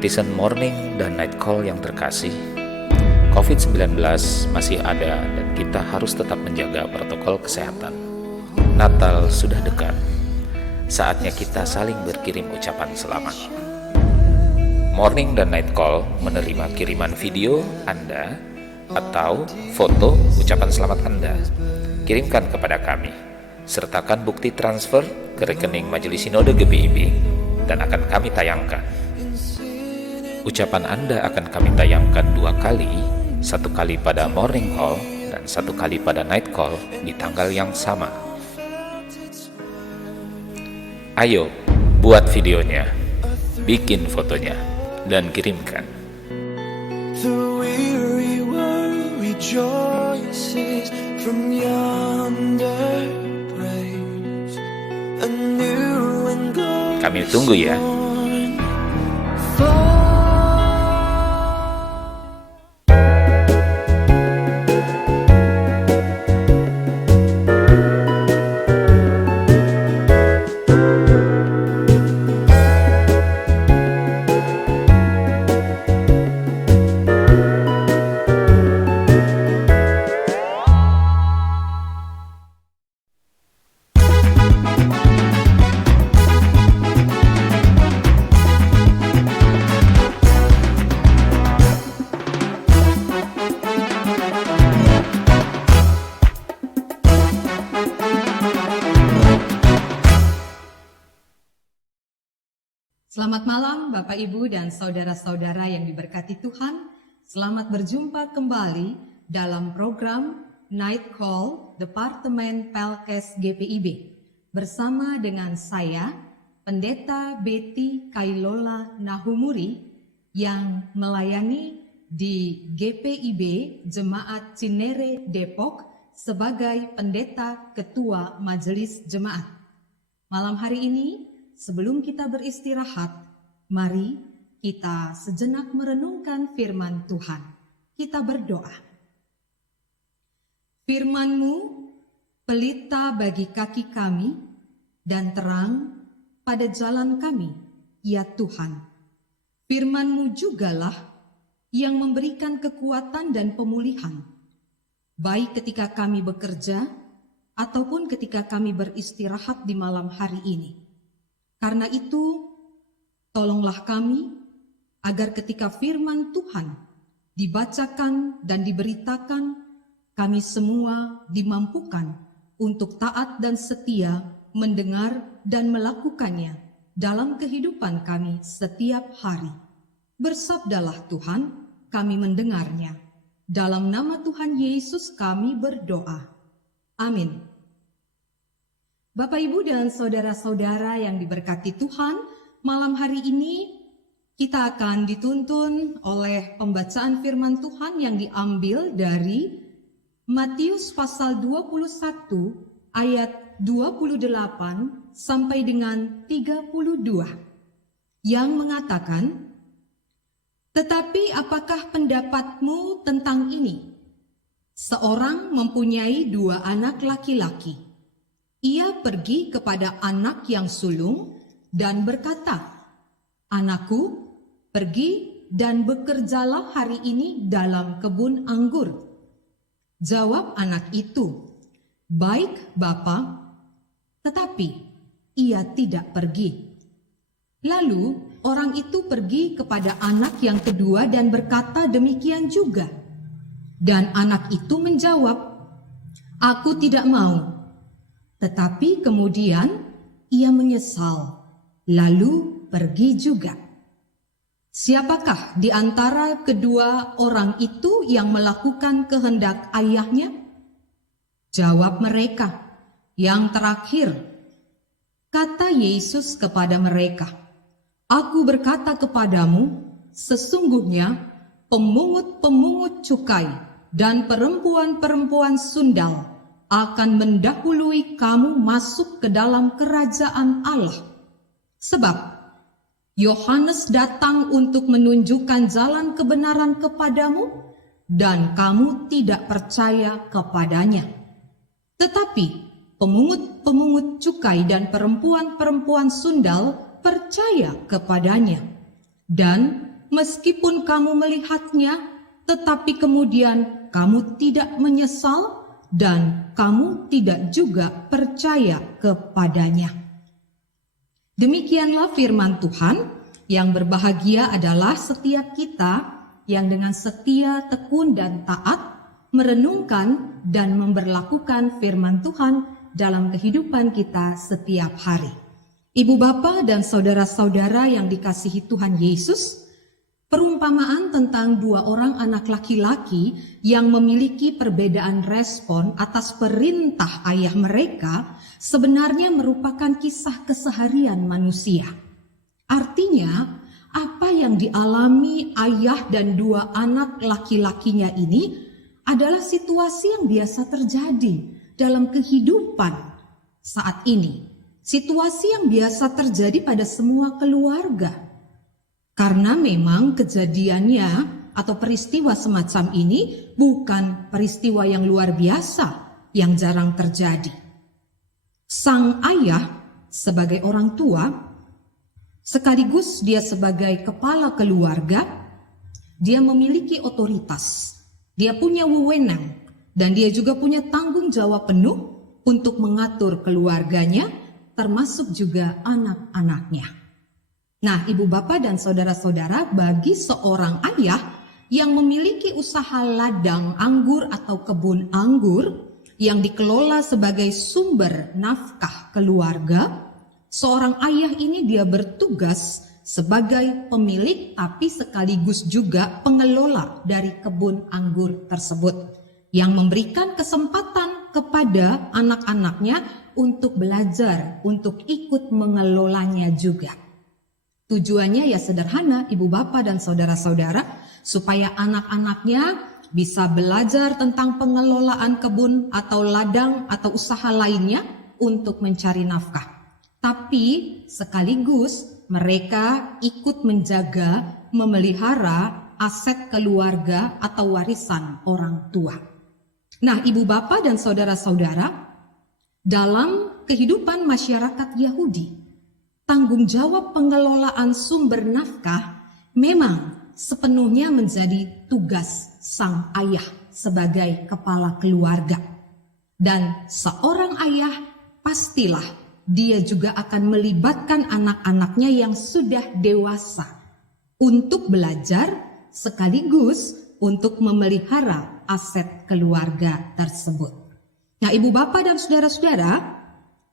Netizen morning dan night call yang terkasih, COVID-19 masih ada dan kita harus tetap menjaga protokol kesehatan. Natal sudah dekat, saatnya kita saling berkirim ucapan selamat. Morning dan night call menerima kiriman video Anda atau foto ucapan selamat Anda. Kirimkan kepada kami, sertakan bukti transfer ke rekening Majelis Sinode GPIB dan akan kami tayangkan. Ucapan Anda akan kami tayangkan 2 kali, 1 kali pada morning call dan 1 kali pada night call di tanggal yang sama. Ayo, buat videonya, bikin fotonya, dan kirimkan. The weary world rejoices from yonder praise. A new and glorious Kami tunggu ya. morn. Selamat malam Bapak Ibu dan saudara-saudara yang diberkati Tuhan. Selamat berjumpa kembali dalam program Night Call Departemen Pelkes GPIB bersama dengan saya, Pendeta Betty Kailola Nahumuri yang melayani di GPIB Jemaat Cinere Depok sebagai Pendeta Ketua Majelis Jemaat. Malam hari ini, sebelum kita beristirahat, mari kita sejenak merenungkan firman Tuhan. Kita berdoa. Firman-Mu, pelita bagi kaki kami dan terang pada jalan kami, ya Tuhan. Firman-Mu jugalah yang memberikan kekuatan dan pemulihan, baik ketika kami bekerja ataupun ketika kami beristirahat di malam hari ini. Karena itu, tolonglah kami agar ketika firman Tuhan dibacakan dan diberitakan, kami semua dimampukan untuk taat dan setia mendengar dan melakukannya dalam kehidupan kami setiap hari. Bersabdalah Tuhan, kami mendengarnya. Dalam nama Tuhan Yesus kami berdoa. Amin. Bapak, Ibu, dan saudara-saudara yang diberkati Tuhan, malam hari ini kita akan dituntun oleh pembacaan firman Tuhan yang diambil dari Matius pasal 21 ayat 28 sampai dengan 32 yang mengatakan, "Tetapi apakah pendapatmu tentang ini? Seorang mempunyai 2 anak laki-laki. Ia pergi kepada anak yang sulung dan berkata, 'Anakku, pergi dan bekerjalah hari ini dalam kebun anggur.' Jawab anak itu, 'Baik, Bapa,' tetapi ia tidak pergi. Lalu orang itu pergi kepada anak yang kedua dan berkata demikian juga. Dan anak itu menjawab, 'Aku tidak mau.' Tetapi kemudian ia menyesal, lalu pergi juga. Siapakah di antara kedua orang itu yang melakukan kehendak ayahnya?" Jawab mereka, "Yang terakhir." Kata Yesus kepada mereka, "Aku berkata kepadamu, sesungguhnya pemungut-pemungut cukai dan perempuan-perempuan sundal akan mendahului kamu masuk ke dalam kerajaan Allah. Sebab Yohanes datang untuk menunjukkan jalan kebenaran kepadamu, dan kamu tidak percaya kepadanya. Tetapi pemungut-pemungut cukai dan perempuan-perempuan sundal percaya kepadanya. Dan meskipun kamu melihatnya, tetapi kemudian kamu tidak menyesal dan kamu tidak juga percaya kepadanya. Demikianlah firman Tuhan. Yang berbahagia adalah setiap kita yang dengan setia, tekun, dan taat merenungkan dan memberlakukan firman Tuhan dalam kehidupan kita setiap hari. Ibu bapa dan saudara-saudara yang dikasihi Tuhan Yesus, perumpamaan tentang dua orang anak laki-laki yang memiliki perbedaan respon atas perintah ayah mereka sebenarnya merupakan kisah keseharian manusia. Artinya, apa yang dialami ayah dan dua anak laki-lakinya ini adalah situasi yang biasa terjadi dalam kehidupan saat ini. Situasi yang biasa terjadi pada semua keluarga. Karena memang kejadiannya atau peristiwa semacam ini bukan peristiwa yang luar biasa yang jarang terjadi. Sang ayah sebagai orang tua, sekaligus dia sebagai kepala keluarga, dia memiliki otoritas, dia punya wewenang, dan dia juga punya tanggung jawab penuh untuk mengatur keluarganya, termasuk juga anak-anaknya. Nah, ibu bapak dan saudara-saudara, bagi seorang ayah yang memiliki usaha ladang anggur atau kebun anggur yang dikelola sebagai sumber nafkah keluarga, seorang ayah ini dia bertugas sebagai pemilik tapi sekaligus juga pengelola dari kebun anggur tersebut yang memberikan kesempatan kepada anak-anaknya untuk belajar, untuk ikut mengelolanya juga. Tujuannya ya sederhana, ibu bapak dan saudara-saudara, supaya anak-anaknya bisa belajar tentang pengelolaan kebun atau ladang atau usaha lainnya untuk mencari nafkah. Tapi sekaligus mereka ikut menjaga, memelihara aset keluarga atau warisan orang tua. Nah, ibu bapak dan saudara-saudara, dalam kehidupan masyarakat Yahudi, tanggung jawab pengelolaan sumber nafkah memang sepenuhnya menjadi tugas sang ayah sebagai kepala keluarga. Dan seorang ayah pastilah dia juga akan melibatkan anak-anaknya yang sudah dewasa untuk belajar sekaligus untuk memelihara aset keluarga tersebut. Nah, ibu bapak dan saudara-saudara,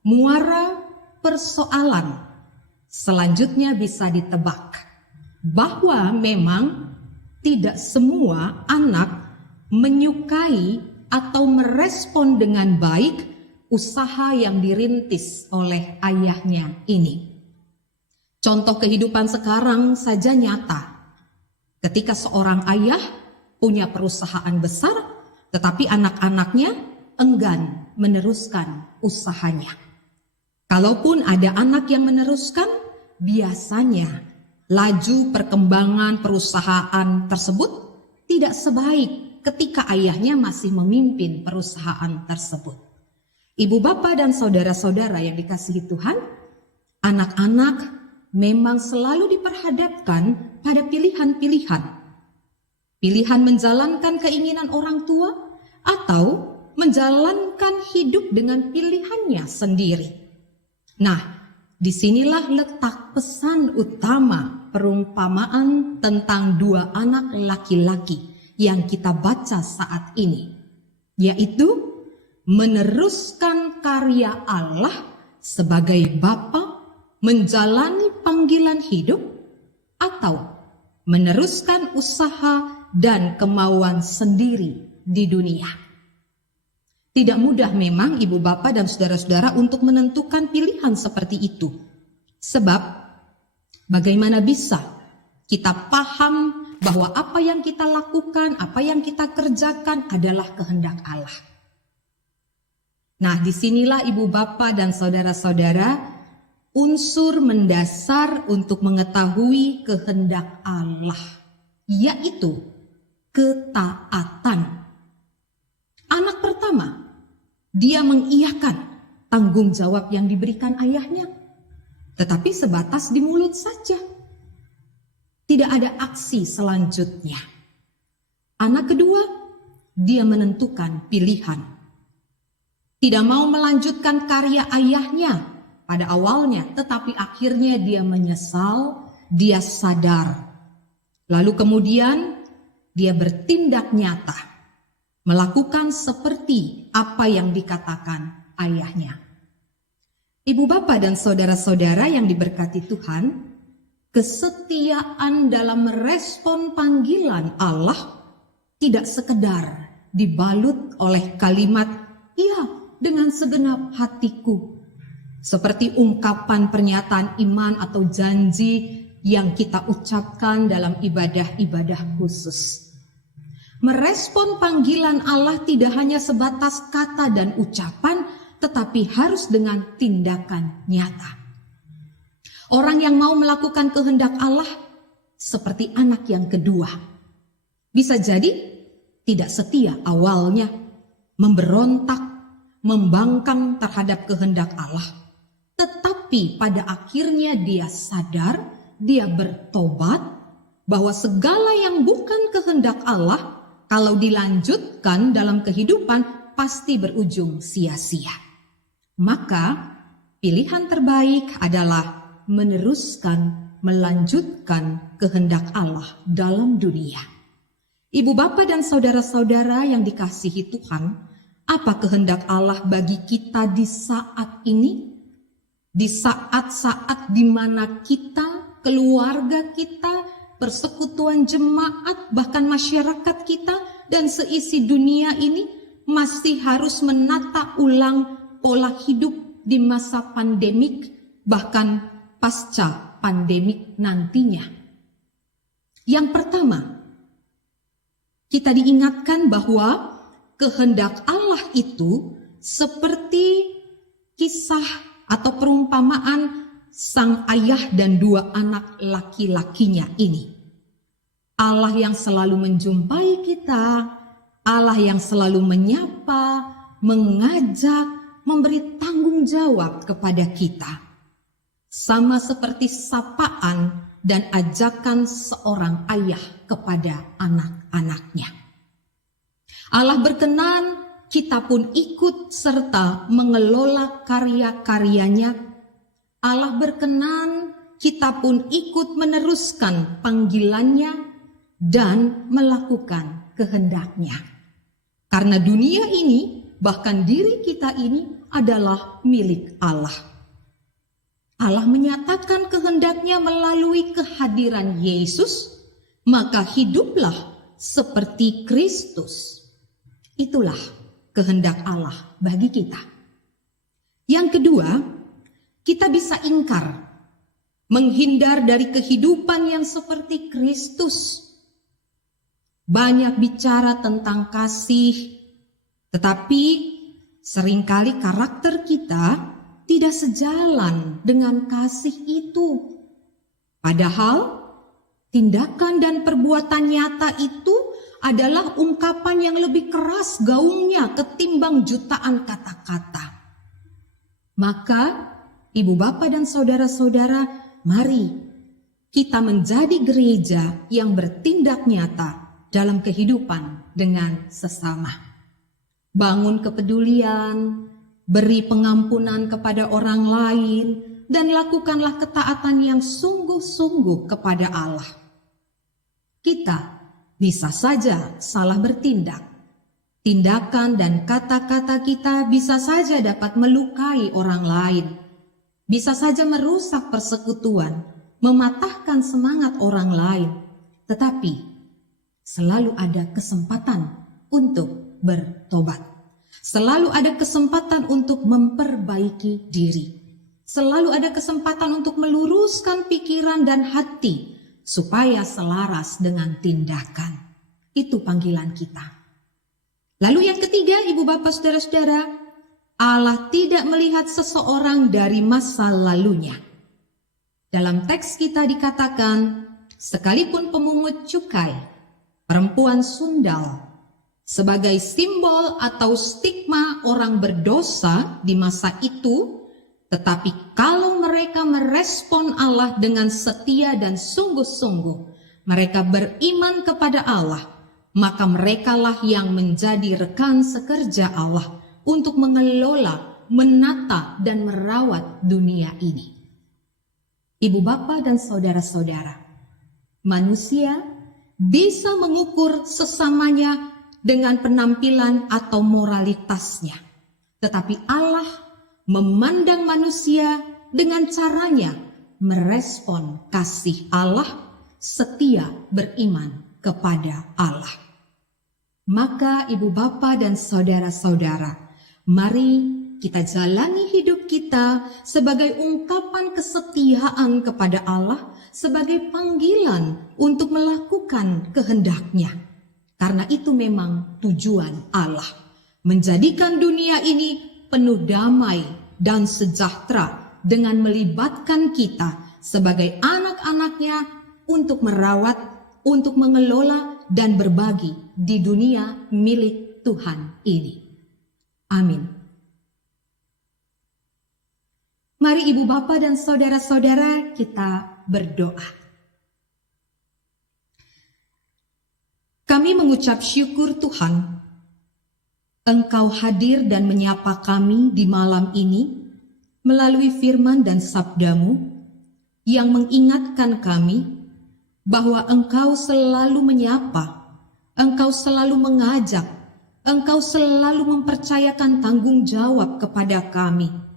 muara persoalan selanjutnya bisa ditebak bahwa memang tidak semua anak menyukai atau merespon dengan baik usaha yang dirintis oleh ayahnya ini. Contoh kehidupan sekarang saja nyata. Ketika seorang ayah punya perusahaan besar, tetapi anak-anaknya enggan meneruskan usahanya. Kalaupun ada anak yang meneruskan, biasanya laju perkembangan perusahaan tersebut tidak sebaik ketika ayahnya masih memimpin perusahaan tersebut. Ibu bapak dan saudara-saudara yang dikasihi Tuhan, anak-anak memang selalu diperhadapkan pada pilihan-pilihan. Pilihan menjalankan keinginan orang tua atau menjalankan hidup dengan pilihannya sendiri. Nah, disinilah letak pesan utama perumpamaan tentang dua anak laki-laki yang kita baca saat ini, yaitu meneruskan karya Allah sebagai Bapa, menjalani panggilan hidup, atau meneruskan usaha dan kemauan sendiri di dunia. Tidak mudah memang ibu bapak dan saudara-saudara untuk menentukan pilihan seperti itu. Sebab bagaimana bisa kita paham bahwa apa yang kita lakukan, apa yang kita kerjakan adalah kehendak Allah. Nah, disinilah ibu bapak dan saudara-saudara unsur mendasar untuk mengetahui kehendak Allah, yaitu ketaatan. Anak pertama, dia mengiyakan tanggung jawab yang diberikan ayahnya, tetapi sebatas di mulut saja. Tidak ada aksi selanjutnya. Anak kedua, dia menentukan pilihan. Tidak mau melanjutkan karya ayahnya pada awalnya, tetapi akhirnya dia menyesal, dia sadar. Lalu kemudian dia bertindak nyata, melakukan seperti apa yang dikatakan ayahnya. Ibu bapa dan saudara-saudara yang diberkati Tuhan, kesetiaan dalam merespon panggilan Allah tidak sekedar dibalut oleh kalimat "iya" dengan segenap hatiku, seperti ungkapan pernyataan iman atau janji yang kita ucapkan dalam ibadah-ibadah khusus. Merespon panggilan Allah tidak hanya sebatas kata dan ucapan, tetapi harus dengan tindakan nyata. Orang yang mau melakukan kehendak Allah seperti anak yang kedua. Bisa jadi tidak setia awalnya, memberontak, membangkang terhadap kehendak Allah. Tetapi pada akhirnya dia sadar, dia bertobat bahwa segala yang bukan kehendak Allah kalau dilanjutkan dalam kehidupan pasti berujung sia-sia. Maka pilihan terbaik adalah meneruskan, melanjutkan kehendak Allah dalam dunia. Ibu bapa dan saudara-saudara yang dikasihi Tuhan, apa kehendak Allah bagi kita di saat ini? Di saat-saat di mana kita, keluarga kita, persekutuan jemaat, bahkan masyarakat kita dan seisi dunia ini masih harus menata ulang pola hidup di masa pandemik, bahkan pasca pandemik nantinya. Yang pertama, kita diingatkan bahwa kehendak Allah itu seperti kisah atau perumpamaan sang ayah dan dua anak laki-lakinya ini. Allah yang selalu menjumpai kita, Allah yang selalu menyapa, mengajak, memberi tanggung jawab kepada kita. Sama seperti sapaan dan ajakan seorang ayah kepada anak-anaknya. Allah berkenan kita pun ikut serta mengelola karya-karyanya. Allah berkenan kita pun ikut meneruskan panggilannya dan melakukan kehendaknya. Karena dunia ini, bahkan diri kita ini adalah milik Allah. Allah menyatakan kehendaknya melalui kehadiran Yesus, maka hiduplah seperti Kristus. Itulah kehendak Allah bagi kita. Yang kedua, kita bisa ingkar, menghindar dari kehidupan yang seperti Kristus. Banyak bicara tentang kasih, tetapi seringkali karakter kita tidak sejalan dengan kasih itu. Padahal tindakan dan perbuatan nyata itu adalah ungkapan yang lebih keras gaungnya ketimbang jutaan kata-kata. Maka ibu bapa dan saudara-saudara, mari kita menjadi gereja yang bertindak nyata dalam kehidupan dengan sesama. Bangun kepedulian, beri pengampunan kepada orang lain, dan lakukanlah ketaatan yang sungguh-sungguh kepada Allah. Kita bisa saja salah bertindak. Tindakan dan kata-kata kita bisa saja dapat melukai orang lain. Bisa saja merusak persekutuan, mematahkan semangat orang lain. Tetapi selalu ada kesempatan untuk bertobat. Selalu ada kesempatan untuk memperbaiki diri. Selalu ada kesempatan untuk meluruskan pikiran dan hati supaya selaras dengan tindakan. Itu panggilan kita. Lalu yang ketiga, ibu bapak saudara-saudara, Allah tidak melihat seseorang dari masa lalunya. Dalam teks kita dikatakan, sekalipun pemungut cukai, perempuan sundal, sebagai simbol atau stigma orang berdosa di masa itu, tetapi kalau mereka merespon Allah dengan setia dan sungguh-sungguh, mereka beriman kepada Allah, maka merekalah yang menjadi rekan sekerja Allah untuk mengelola, menata, dan merawat dunia ini. Ibu bapa dan saudara-saudara, manusia bisa mengukur sesamanya dengan penampilan atau moralitasnya. Tetapi Allah memandang manusia dengan caranya merespon kasih Allah, setia beriman kepada Allah. Maka ibu bapa dan saudara-saudara, mari kita jalani hidup kita sebagai ungkapan kesetiaan kepada Allah, sebagai panggilan untuk melakukan kehendak-Nya. Karena itu memang tujuan Allah, menjadikan dunia ini penuh damai dan sejahtera dengan melibatkan kita sebagai anak-anak-Nya untuk merawat, untuk mengelola dan berbagi di dunia milik Tuhan ini. Amin. Mari ibu bapa dan saudara-saudara kita berdoa. Kami mengucap syukur Tuhan, Engkau hadir dan menyapa kami di malam ini melalui firman dan sabda-Mu yang mengingatkan kami bahwa Engkau selalu menyapa, Engkau selalu mengajak, Engkau selalu mempercayakan tanggung jawab kepada kami.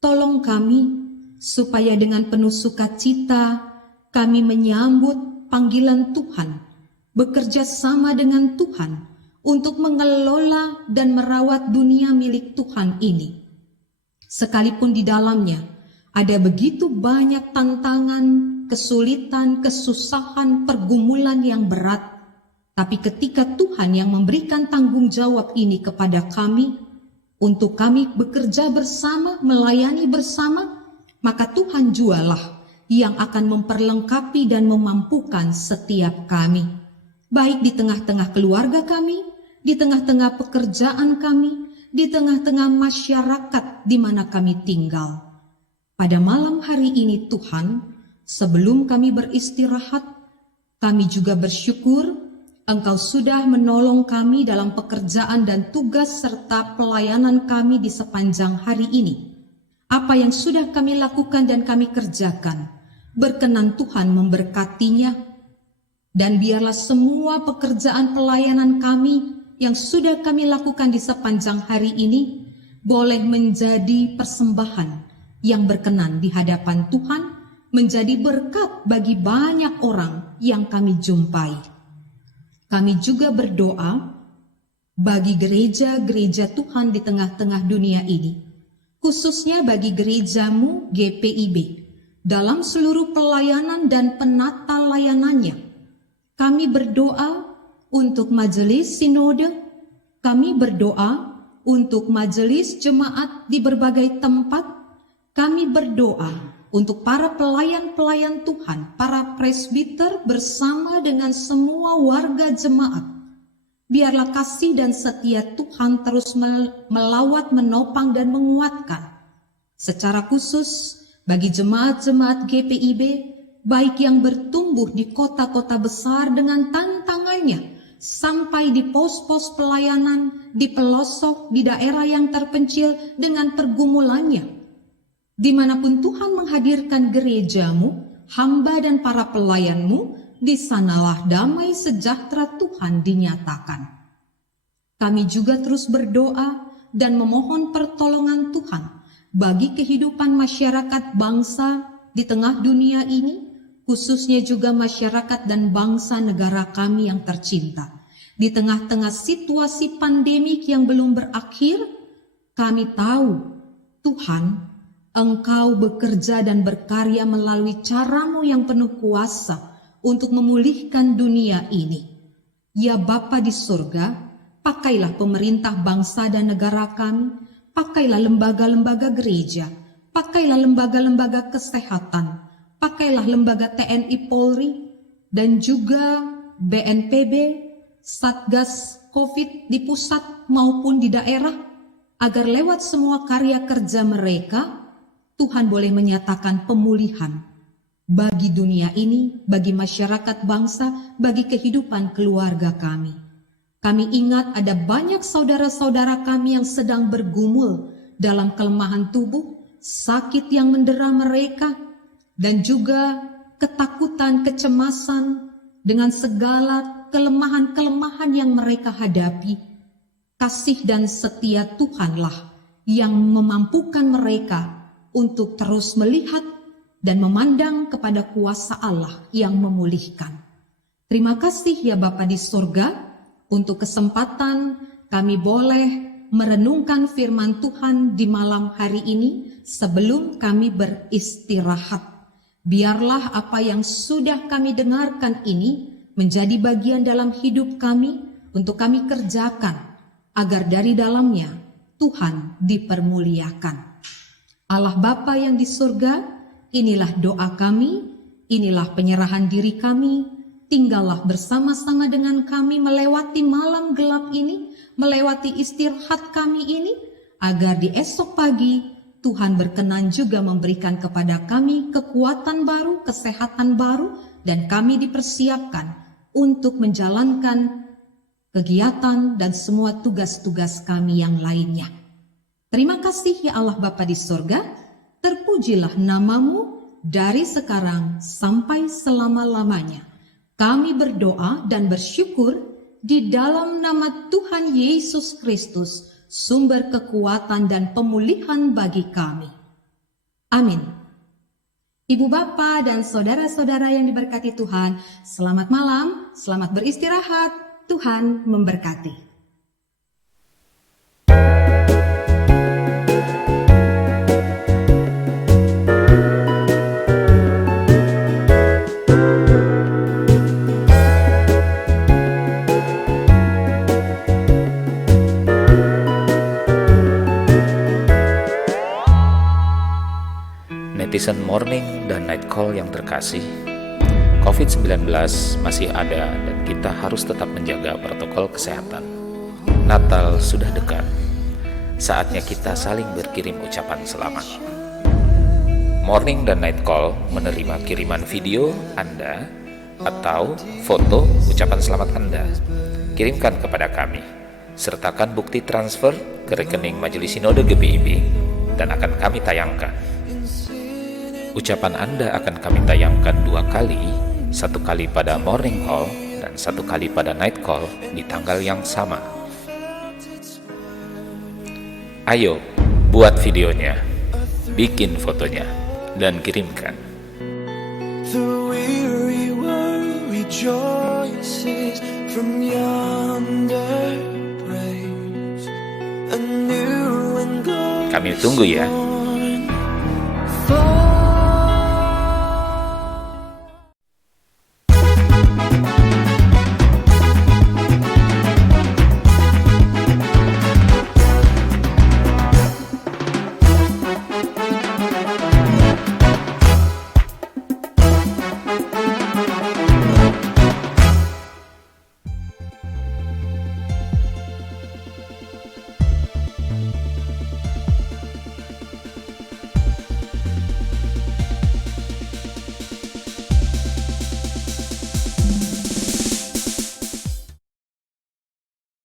Tolong kami supaya dengan penuh sukacita kami menyambut panggilan Tuhan, bekerja sama dengan Tuhan untuk mengelola dan merawat dunia milik Tuhan ini. Sekalipun di dalamnya ada begitu banyak tantangan, kesulitan, kesusahan, pergumulan yang berat, tapi ketika Tuhan yang memberikan tanggung jawab ini kepada kami, untuk kami bekerja bersama, melayani bersama, maka Tuhan jualah yang akan memperlengkapi dan memampukan setiap kami. Baik di tengah-tengah keluarga kami, di tengah-tengah pekerjaan kami, di tengah-tengah masyarakat di mana kami tinggal. Pada malam hari ini Tuhan, sebelum kami beristirahat, kami juga bersyukur Engkau sudah menolong kami dalam pekerjaan dan tugas serta pelayanan kami di sepanjang hari ini. Apa yang sudah kami lakukan dan kami kerjakan, berkenan Tuhan memberkatinya. Dan biarlah semua pekerjaan pelayanan kami yang sudah kami lakukan di sepanjang hari ini boleh menjadi persembahan yang berkenan di hadapan Tuhan, menjadi berkat bagi banyak orang yang kami jumpai. Kami juga berdoa bagi gereja-gereja Tuhan di tengah-tengah dunia ini, khususnya bagi gerejamu GPIB, dalam seluruh pelayanan dan penata layanannya. Kami berdoa untuk majelis sinode, kami berdoa untuk majelis jemaat di berbagai tempat, kami berdoa untuk para pelayan-pelayan Tuhan, para presbiter bersama dengan semua warga jemaat. Biarlah kasih dan setia Tuhan terus melawat, menopang dan menguatkan. Secara khusus bagi jemaat-jemaat GPIB, baik yang bertumbuh di kota-kota besar dengan tantangannya, sampai di pos-pos pelayanan, di pelosok, di daerah yang terpencil dengan pergumulannya. Dimanapun Tuhan menghadirkan gerejamu, hamba dan para pelayanmu, di sanalah damai sejahtera Tuhan dinyatakan. Kami juga terus berdoa dan memohon pertolongan Tuhan bagi kehidupan masyarakat bangsa di tengah dunia ini, khususnya juga masyarakat dan bangsa negara kami yang tercinta. Di tengah-tengah situasi pandemik yang belum berakhir, kami tahu Tuhan, Engkau bekerja dan berkarya melalui cara-Mu yang penuh kuasa untuk memulihkan dunia ini. Ya Bapa di surga, pakailah pemerintah bangsa dan negara kami, pakailah lembaga-lembaga gereja, pakailah lembaga-lembaga kesehatan, pakailah lembaga TNI Polri, dan juga BNPB, Satgas COVID di pusat maupun di daerah, agar lewat semua karya kerja mereka, Tuhan boleh menyatakan pemulihan bagi dunia ini, bagi masyarakat bangsa, bagi kehidupan keluarga kami. Kami ingat ada banyak saudara-saudara kami yang sedang bergumul dalam kelemahan tubuh, sakit yang mendera mereka, dan juga ketakutan, kecemasan dengan segala kelemahan-kelemahan yang mereka hadapi. Kasih dan setia Tuhanlah yang memampukan mereka untuk terus melihat dan memandang kepada kuasa Allah yang memulihkan. Terima kasih ya Bapa di surga, untuk kesempatan kami boleh merenungkan firman Tuhan di malam hari ini sebelum kami beristirahat. Biarlah apa yang sudah kami dengarkan ini menjadi bagian dalam hidup kami untuk kami kerjakan, agar dari dalamnya Tuhan dipermuliakan. Allah Bapa yang di surga, inilah doa kami, inilah penyerahan diri kami. Tinggallah bersama-sama dengan kami melewati malam gelap ini, melewati istirahat kami ini, agar di esok pagi Tuhan berkenan juga memberikan kepada kami kekuatan baru, kesehatan baru, dan kami dipersiapkan untuk menjalankan kegiatan dan semua tugas-tugas kami yang lainnya. Terima kasih ya Allah Bapa di surga, terpujilah namamu dari sekarang sampai selama-lamanya. Kami berdoa dan bersyukur di dalam nama Tuhan Yesus Kristus, sumber kekuatan dan pemulihan bagi kami. Amin. Ibu bapa dan saudara-saudara yang diberkati Tuhan, selamat malam, selamat beristirahat, Tuhan memberkati. Netizen morning dan night call yang terkasih, COVID-19 masih ada dan kita harus tetap menjaga protokol kesehatan. Natal sudah dekat. Saatnya kita saling berkirim ucapan selamat. Morning dan night call menerima kiriman video Anda atau foto ucapan selamat Anda. Kirimkan kepada kami. Sertakan bukti transfer ke rekening Majelis Sinode GBIB dan akan kami tayangkan. Ucapan Anda akan kami tayangkan 2 kali, 1 kali pada morning call dan 1 kali pada night call di tanggal yang sama. Ayo, buat videonya, bikin fotonya, dan kirimkan. The weary world rejoices from yonder praise. A new and glorious Kami tunggu ya.